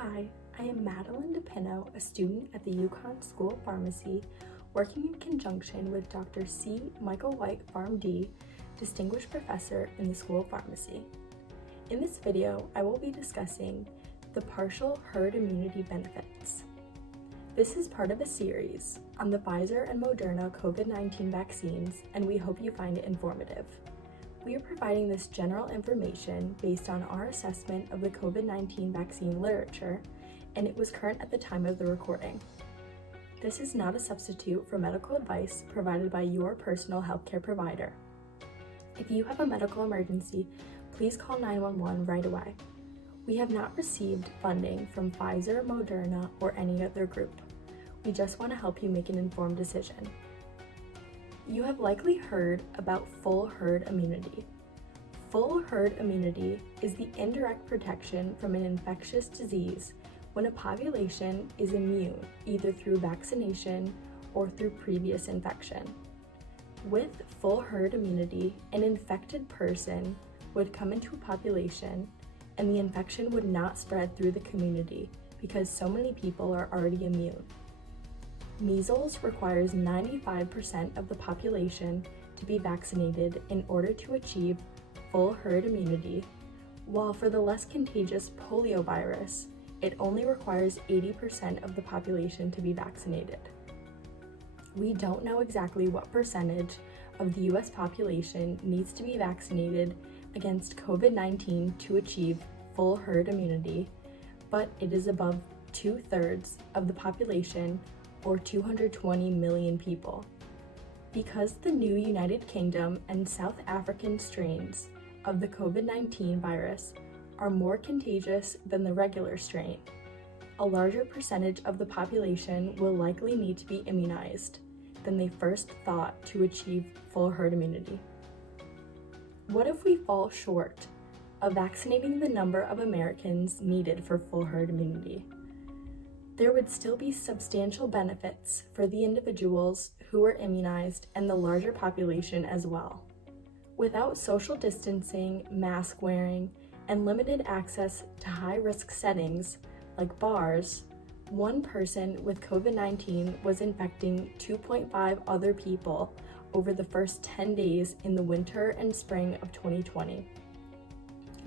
Hi, I am Madeline DePino, a student at the UConn School of Pharmacy, working in conjunction with Dr. C. Michael White, PharmD, Distinguished Professor in the School of Pharmacy. In this video, I will be discussing the partial herd immunity benefits. This is part of a series on the Pfizer and Moderna COVID-19 vaccines, and we hope you find it informative. We are providing this general information based on our assessment of the COVID-19 vaccine literature, and it was current at the time of the recording. This is not a substitute for medical advice provided by your personal healthcare provider. If you have a medical emergency, please call 911 right away. We have not received funding from Pfizer, Moderna, or any other group. We just want to help you make an informed decision. You have likely heard about full herd immunity. Full herd immunity is the indirect protection from an infectious disease when a population is immune either through vaccination or through previous infection. With full herd immunity, an infected person would come into a population and the infection would not spread through the community because so many people are already immune. Measles requires 95% of the population to be vaccinated in order to achieve full herd immunity, while for the less contagious poliovirus, it only requires 80% of the population to be vaccinated. We don't know exactly what percentage of the US population needs to be vaccinated against COVID-19 to achieve full herd immunity, but it is above 2/3 of the population, or 220 million people. Because the new United Kingdom and South African strains of the COVID-19 virus are more contagious than the regular strain, a larger percentage of the population will likely need to be immunized than they first thought to achieve full herd immunity. What if we fall short of vaccinating the number of Americans needed for full herd immunity? There would still be substantial benefits for the individuals who were immunized and the larger population as well. Without social distancing, mask wearing, and limited access to high-risk settings like bars, one person with COVID-19 was infecting 2.5 other people over the first 10 days in the winter and spring of 2020.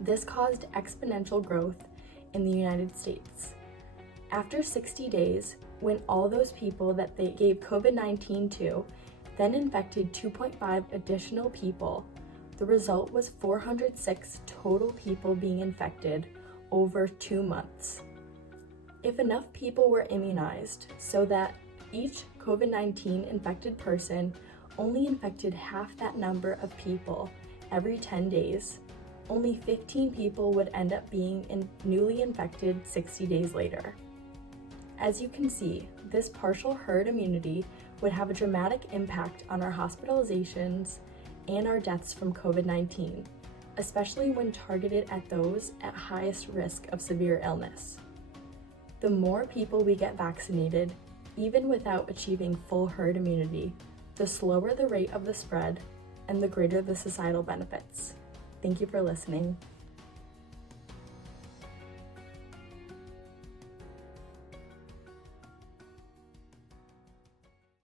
This caused exponential growth in the United States. After 60 days, when all those people that they gave COVID-19 to then infected 2.5 additional people, the result was 406 total people being infected over 2 months. If enough people were immunized so that each COVID-19 infected person only infected half that number of people every 10 days, only 15 people would end up being newly infected 60 days later. As you can see, this partial herd immunity would have a dramatic impact on our hospitalizations and our deaths from COVID-19, especially when targeted at those at highest risk of severe illness. The more people we get vaccinated, even without achieving full herd immunity, the slower the rate of the spread and the greater the societal benefits. Thank you for listening.